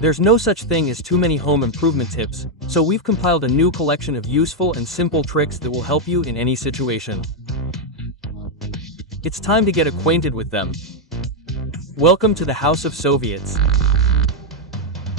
There's no such thing as too many home improvement tips, so we've compiled a new collection of useful and simple tricks that will help you in any situation. It's time to get acquainted with them. Welcome to the House of Soviets.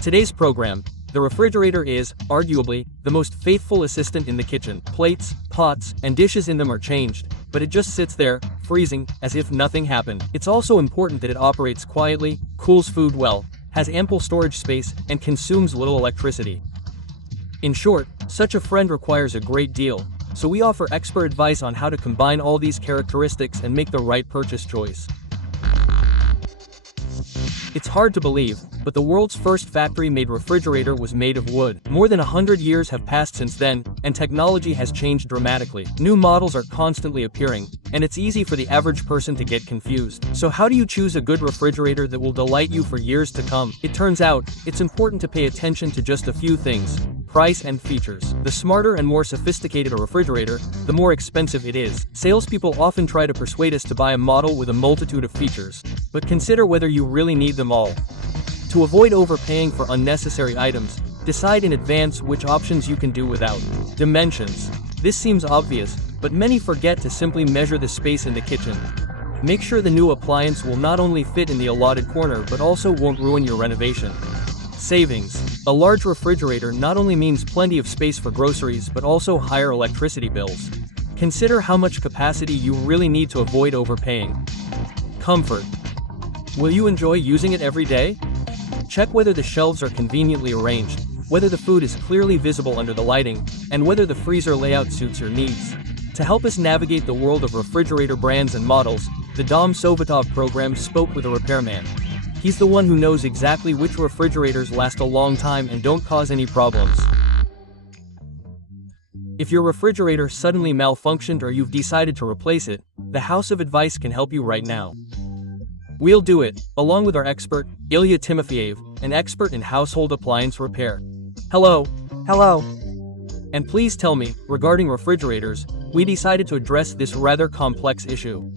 Today's program, the refrigerator is, arguably, the most faithful assistant in the kitchen. Plates, pots, and dishes in them are changed, but it just sits there, freezing, as if nothing happened. It's also important that it operates quietly, cools food well, has ample storage space, and consumes little electricity. In short, such a friend requires a great deal, so we offer expert advice on how to combine all these characteristics and make the right purchase choice. It's hard to believe, but the world's first factory-made refrigerator was made of wood. More than 100 years have passed since then, and technology has changed dramatically. New models are constantly appearing, and it's easy for the average person to get confused. So how do you choose a good refrigerator that will delight you for years to come? It turns out, it's important to pay attention to just a few things: price and features. The smarter and more sophisticated a refrigerator, the more expensive it is. Salespeople often try to persuade us to buy a model with a multitude of features, but consider whether you really need them all. To avoid overpaying for unnecessary items, decide in advance which options you can do without. Dimensions. This seems obvious, but many forget to simply measure the space in the kitchen. Make sure the new appliance will not only fit in the allotted corner but also won't ruin your renovation. Savings. A large refrigerator not only means plenty of space for groceries but also higher electricity bills. Consider how much capacity you really need to avoid overpaying. Comfort. Will you enjoy using it every day? Check whether the shelves are conveniently arranged, whether the food is clearly visible under the lighting, and whether the freezer layout suits your needs. To help us navigate the world of refrigerator brands and models, the Dom Sovitov program spoke with a repairman. He's the one who knows exactly which refrigerators last a long time and don't cause any problems. If your refrigerator suddenly malfunctioned or you've decided to replace it, the House of Advice can help you right now. We'll do it, along with our expert, Ilya Timofeyev, an expert in household appliance repair. Hello. Hello. And please tell me, regarding refrigerators, we decided to address this rather complex issue.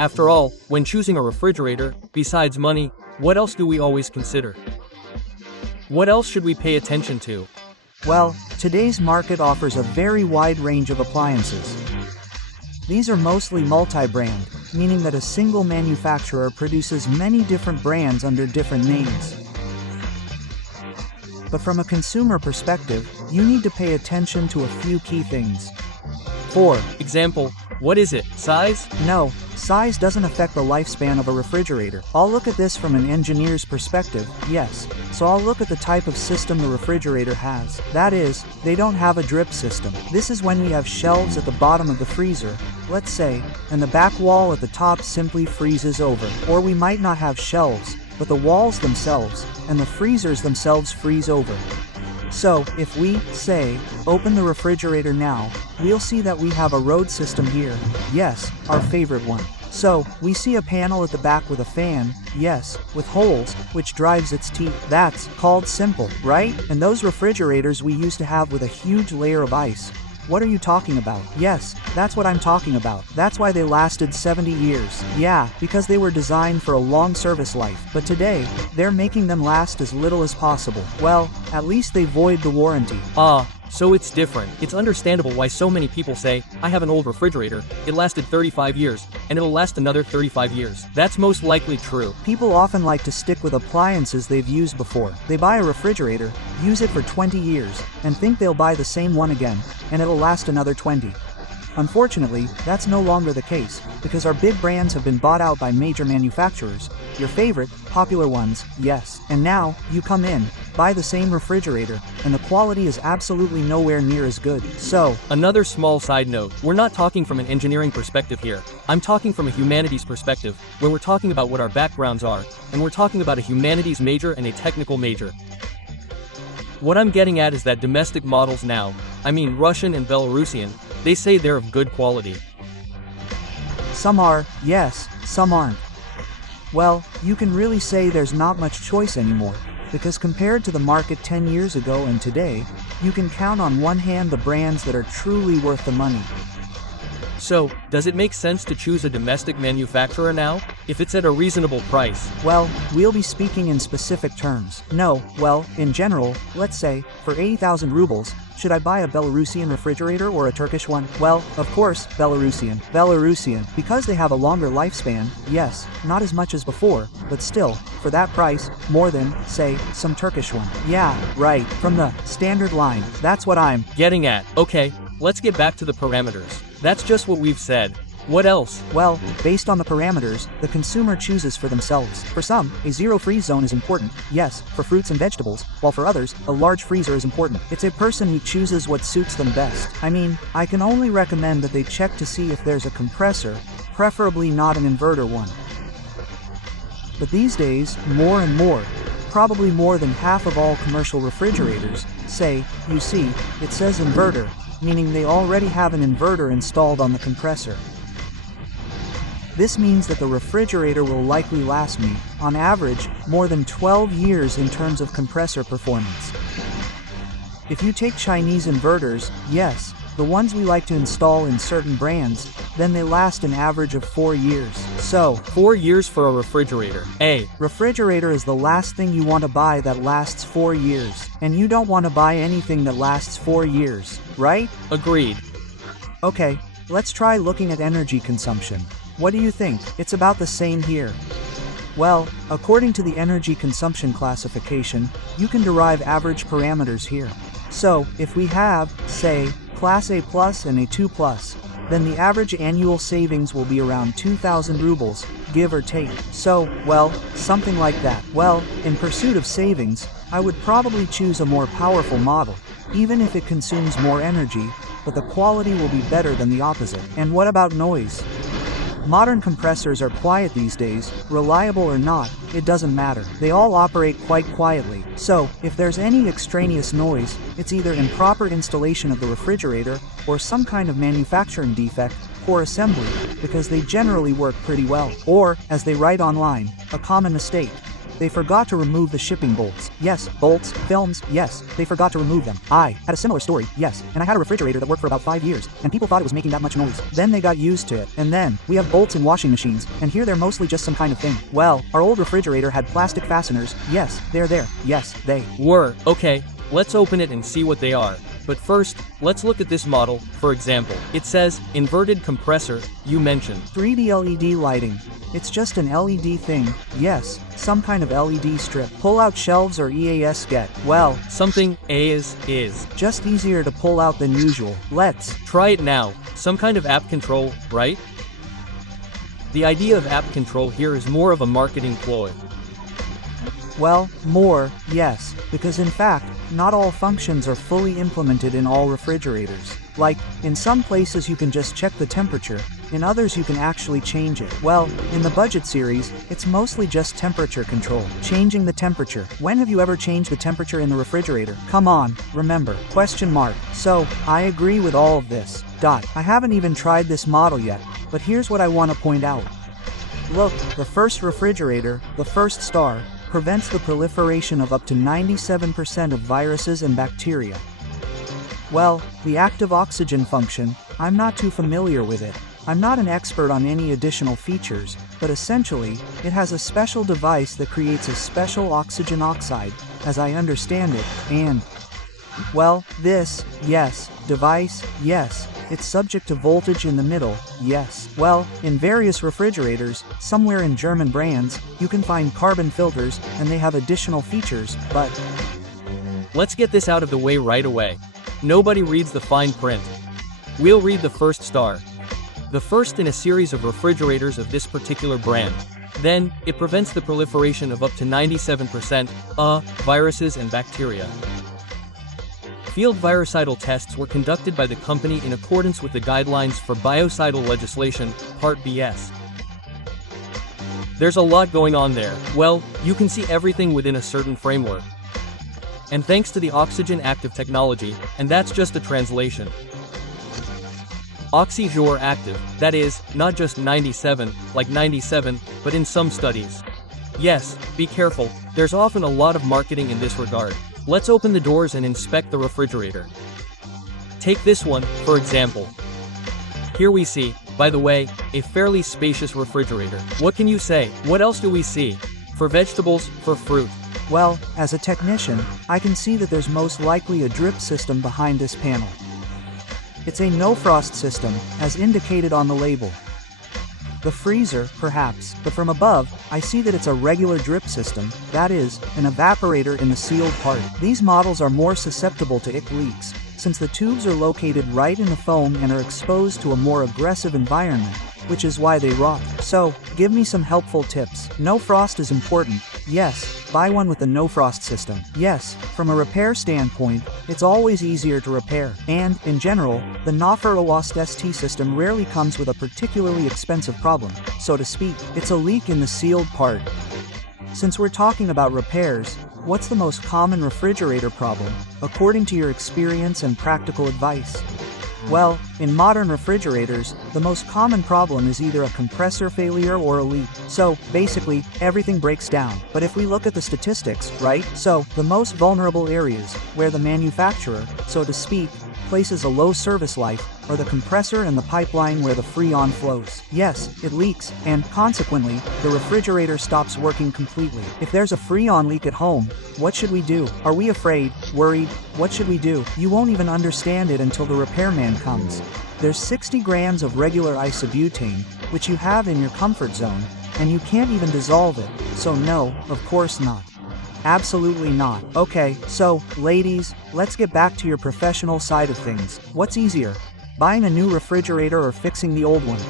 After all, when choosing a refrigerator, besides money, what else do we always consider? What else should we pay attention to? Well, today's market offers a very wide range of appliances. These are mostly multi-brand, meaning that a single manufacturer produces many different brands under different names. But from a consumer perspective, you need to pay attention to a few key things. For example, what is it? Size? No, size doesn't affect the lifespan of a refrigerator. I'll look at this from an engineer's perspective, yes. So I'll look at the type of system the refrigerator has. That is, they don't have a drip system. This is when we have shelves at the bottom of the freezer, let's say, and the back wall at the top simply freezes over. Or we might not have shelves, but the walls themselves, and the freezers themselves freeze over. So, if we, say, open the refrigerator now, we'll see that we have a road system here, yes, our favorite one. So, we see a panel at the back with a fan, yes, with holes, which drives its teeth. That's called simple, right? And those refrigerators we used to have with a huge layer of ice. What are you talking about? Yes, that's what I'm talking about. That's why they lasted 70 years. Yeah, because they were designed for a long service life. But today, they're making them last as little as possible. Well, at least they void the warranty. So it's different. It's understandable why so many people say, I have an old refrigerator, it lasted 35 years, and it'll last another 35 years. That's most likely true. People often like to stick with appliances they've used before. They buy a refrigerator, use it for 20 years, and think they'll buy the same one again, and it'll last another 20. Unfortunately, that's no longer the case, because our big brands have been bought out by major manufacturers. Your favorite, popular ones, yes. And now, you come in, buy the same refrigerator, and the quality is absolutely nowhere near as good. So, another small side note, we're not talking from an engineering perspective here. I'm talking from a humanities perspective, where we're talking about what our backgrounds are, and we're talking about a humanities major and a technical major. What I'm getting at is that domestic models now, I mean Russian and Belarusian, they say they're of good quality. Some are, yes, some aren't. Well, you can really say there's not much choice anymore, because compared to the market 10 years ago and today, you can count on one hand the brands that are truly worth the money. So, does it make sense to choose a domestic manufacturer now? if it's at a reasonable price. Well, we'll be speaking in specific terms. No, well, in general, let's say, for 80,000 rubles, should I buy a Belarusian refrigerator or a Turkish one? Well, of course, Belarusian. Belarusian, because they have a longer lifespan, yes, not as much as before, but still, for that price, more than, say, some Turkish one. Yeah, right, from the standard line, that's what I'm getting at. Okay, let's get back to the parameters. That's just what we've said. What else? Well, based on the parameters, the consumer chooses for themselves. For some, a zero freeze zone is important, yes, for fruits and vegetables, while for others, a large freezer is important. It's a person who chooses what suits them best. I mean, I can only recommend that they check to see if there's a compressor, preferably not an inverter one. But these days, more and more, probably more than half of all commercial refrigerators, say, you see, it says inverter, meaning they already have an inverter installed on the compressor. This means that the refrigerator will likely last me, on average, more than 12 years in terms of compressor performance. If you take Chinese inverters, yes, the ones we like to install in certain brands, then they last an average of 4 years. So, 4 years for a refrigerator. Refrigerator is the last thing you want to buy that lasts 4 years. And you don't want to buy anything that lasts 4 years, right? Agreed. Okay, let's try looking at energy consumption. What do you think? It's about the same here. Well, according to the energy consumption classification, you can derive average parameters here. So, if we have, say, Class A plus and A 2 plus, then the average annual savings will be around 2,000 rubles, give or take. So, well, something like that. Well, in pursuit of savings, I would probably choose a more powerful model, even if it consumes more energy, but the quality will be better than the opposite. And what about noise? Modern compressors are quiet these days, reliable or not, it doesn't matter. They all operate quite quietly. So, if there's any extraneous noise, it's either improper installation of the refrigerator, or some kind of manufacturing defect, or assembly, because they generally work pretty well. Or, as they write online, a common mistake. They forgot to remove the shipping bolts. Yes, bolts, films, yes, they forgot to remove them. I had a similar story, yes, and I had a refrigerator that worked for about 5 years, and people thought it was making that much noise. Then they got used to it, and then, we have bolts in washing machines, and here they're mostly just some kind of thing. Well, our old refrigerator had plastic fasteners, yes, they're there, yes, they were. Okay, let's open it and see what they are. But first, let's look at this model. For example, it says, inverted compressor, you mentioned. 3D LED lighting. It's just an LED thing, yes, some kind of LED strip. Pull-out shelves or EAS get, well, something is just easier to pull out than usual. Let's try it now. Some kind of app control, right? The idea of app control here is more of a marketing ploy. Well, more, yes, because in fact, not all functions are fully implemented in all refrigerators. Like, in some places you can just check the temperature, in others you can actually change it. Well, in the budget series, it's mostly just temperature control. Changing the temperature. When have you ever changed the temperature in the refrigerator? Come on, remember, question mark. So, I agree with all of this. I haven't even tried this model yet, but here's what I want to point out. Look, the first refrigerator, the first star, prevents the proliferation of up to 97% of viruses and bacteria. Well, the active oxygen function, I'm not too familiar with it. I'm not an expert on any additional features, but essentially, it has a special device that creates a special oxygen oxide, as I understand it, and, well, this, yes, device, yes, it's subject to voltage in the middle, yes. Well, in various refrigerators, somewhere in German brands, you can find carbon filters, and they have additional features, but let's get this out of the way right away. Nobody reads the fine print. We'll read the first star. The first in a series of refrigerators of this particular brand. Then, it prevents the proliferation of up to 97%, viruses and bacteria. Field virucidal tests were conducted by the company in accordance with the guidelines for biocidal legislation, Part BS. There's a lot going on there. Well, you can see everything within a certain framework. And thanks to the oxygen active technology, and that's just a translation. Oxygen active, that is, not just 97, like 97, but in some studies. Yes, be careful, there's often a lot of marketing in this regard. Let's open the doors and inspect the refrigerator. Take this one, for example. Here we see, By the way, a fairly spacious refrigerator. What can you say? What else do we see? For vegetables, for fruit. Well, as a technician, I can see that there's most likely a drip system behind this panel. It's a no-frost system, as indicated on the label. The freezer, perhaps, but from above, I see that it's a regular drip system, that is, an evaporator in the sealed part. These models are more susceptible to leaks, since the tubes are located right in the foam and are exposed to a more aggressive environment, which is why they rot. So, give me some helpful tips. No frost is important. Yes, buy one with the no frost system. Yes, from a repair standpoint, it's always easier to repair. And, in general, the no-frost ST system rarely comes with a particularly expensive problem, so to speak. It's a leak in the sealed part. Since we're talking about repairs, what's the most common refrigerator problem, according to your experience and practical advice? Well, in modern refrigerators, the most common problem is either a compressor failure or a leak. So, basically, everything breaks down. But if we look at the statistics, right? So, the most vulnerable areas, where the manufacturer, so to speak, places a low service life, are the compressor and the pipeline where the freon flows. Yes, it leaks, and, consequently, the refrigerator stops working completely. If there's a freon leak at home, what should we do? Are we afraid, worried? What should we do? You won't even understand it until the repairman comes. There's 60 grams of regular isobutane, which you have in your comfort zone, and you can't even dissolve it, so no, of course not. Absolutely not. Okay, so, ladies, let's get back to your professional side of things. What's easier? Buying a new refrigerator or fixing the old one?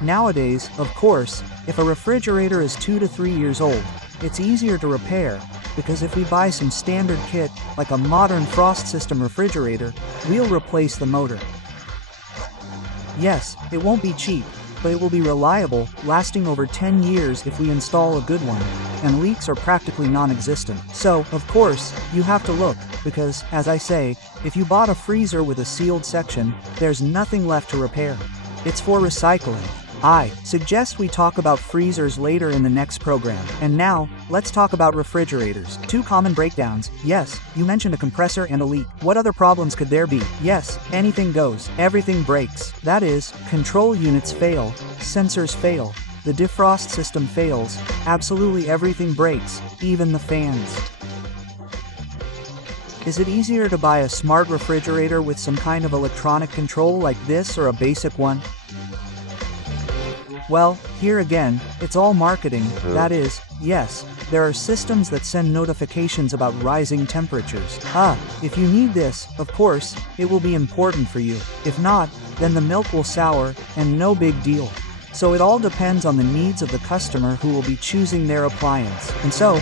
Nowadays, of course, if a refrigerator is 2 to 3 years old, it's easier to repair, because if we buy some standard kit, like a modern frost system refrigerator, we'll replace the motor. Yes, it won't be cheap, but it will be reliable, lasting over 10 years if we install a good one, and leaks are practically non-existent. So, of course, you have to look, because, as I say, if you bought a freezer with a sealed section, there's nothing left to repair. It's for recycling. I suggest we talk about freezers later in the next program. And now, let's talk about refrigerators. 2 common breakdowns. Yes, you mentioned a compressor and a leak. What other problems could there be? Yes, anything goes. Everything breaks. That is, control units fail, sensors fail, the defrost system fails, absolutely everything breaks, even the fans. Is it easier to buy a smart refrigerator with some kind of electronic control like this or a basic one? Well, here again, it's all marketing. That is, yes, there are systems that send notifications about rising temperatures. If you need this, of course, it will be important for you. If not, then the milk will sour, and no big deal. So it all depends on the needs of the customer who will be choosing their appliance. And so,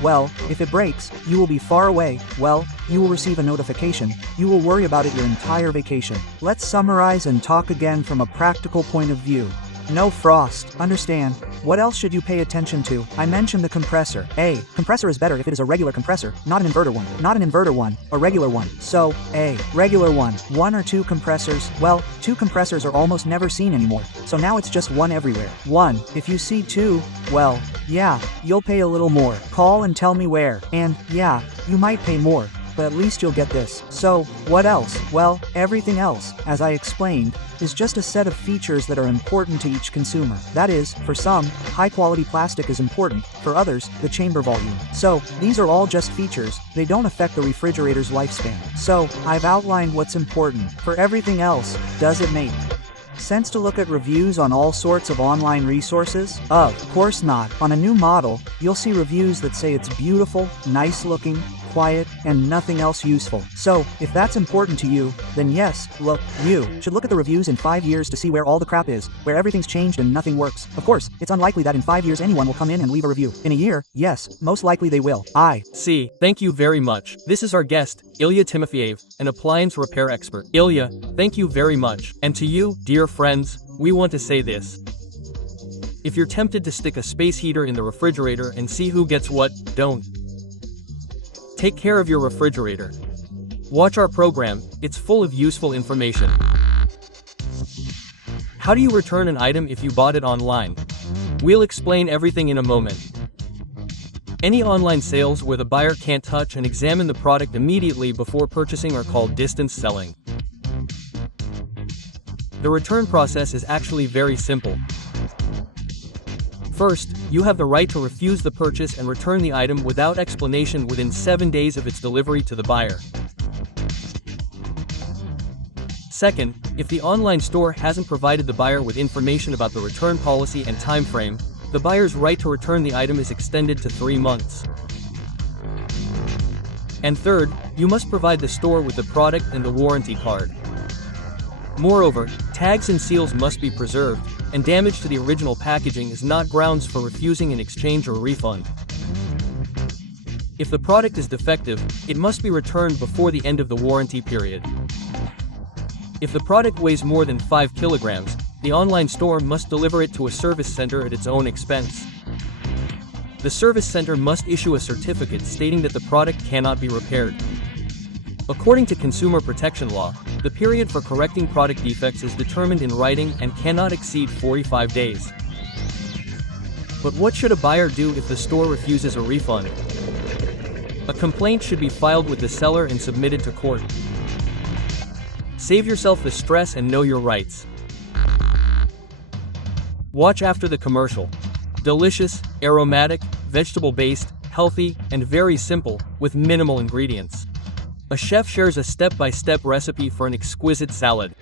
well, if it breaks, you will be far away, well, you will receive a notification, you will worry about it your entire vacation. Let's summarize and talk again from a practical point of view. No frost. Understand. What else should you pay attention to? I mentioned the compressor. A compressor is better if it is a regular compressor, not an inverter one. Not an inverter one, a regular one. So, a regular one. 1 or 2 compressors. Well, 2 compressors are almost never seen anymore. So now it's just 1 everywhere. 1. If you see 2, well, yeah, you'll pay a little more. Call and tell me where. And, yeah, you might pay more, but at least you'll get this. So, what else? Well, everything else, as I explained, is just a set of features that are important to each consumer. That is, for some, high-quality plastic is important, for others, the chamber volume. So, these are all just features, they don't affect the refrigerator's lifespan. So, I've outlined what's important. For everything else, does it make sense to look at reviews on all sorts of online resources? Of course not. On a new model, you'll see reviews that say it's beautiful, nice looking, quiet, and nothing else useful. So, if that's important to you, then yes, look, you should look at the reviews in 5 years to see where all the crap is, where everything's changed and nothing works. Of course, it's unlikely that in 5 years anyone will come in and leave a review. In a year, yes, most likely they will. See, thank you very much. This is our guest, Ilya Timofeyev, an appliance repair expert. Ilya, thank you very much. And to you, dear friends, we want to say this. If you're tempted to stick a space heater in the refrigerator and see who gets what, don't. Take care of your refrigerator. Watch our program, it's full of useful information. How do you return an item if you bought it online? We'll explain everything in a moment. Any online sales where the buyer can't touch and examine the product immediately before purchasing are called distance selling. The return process is actually very simple. First, you have the right to refuse the purchase and return the item without explanation within 7 days of its delivery to the buyer. Second, if the online store hasn't provided the buyer with information about the return policy and time frame, the buyer's right to return the item is extended to 3 months. And third, you must provide the store with the product and the warranty card. Moreover, tags and seals must be preserved, and damage to the original packaging is not grounds for refusing an exchange or refund. If the product is defective, it must be returned before the end of the warranty period. If the product weighs more than 5 kilograms, the online store must deliver it to a service center at its own expense. The service center must issue a certificate stating that the product cannot be repaired. According to consumer protection law, the period for correcting product defects is determined in writing and cannot exceed 45 days. But what should a buyer do if the store refuses a refund? A complaint should be filed with the seller and submitted to court. Save yourself the stress and know your rights. Watch after the commercial. Delicious, aromatic, vegetable-based, healthy, and very simple, with minimal ingredients. A chef shares a step-by-step recipe for an exquisite salad.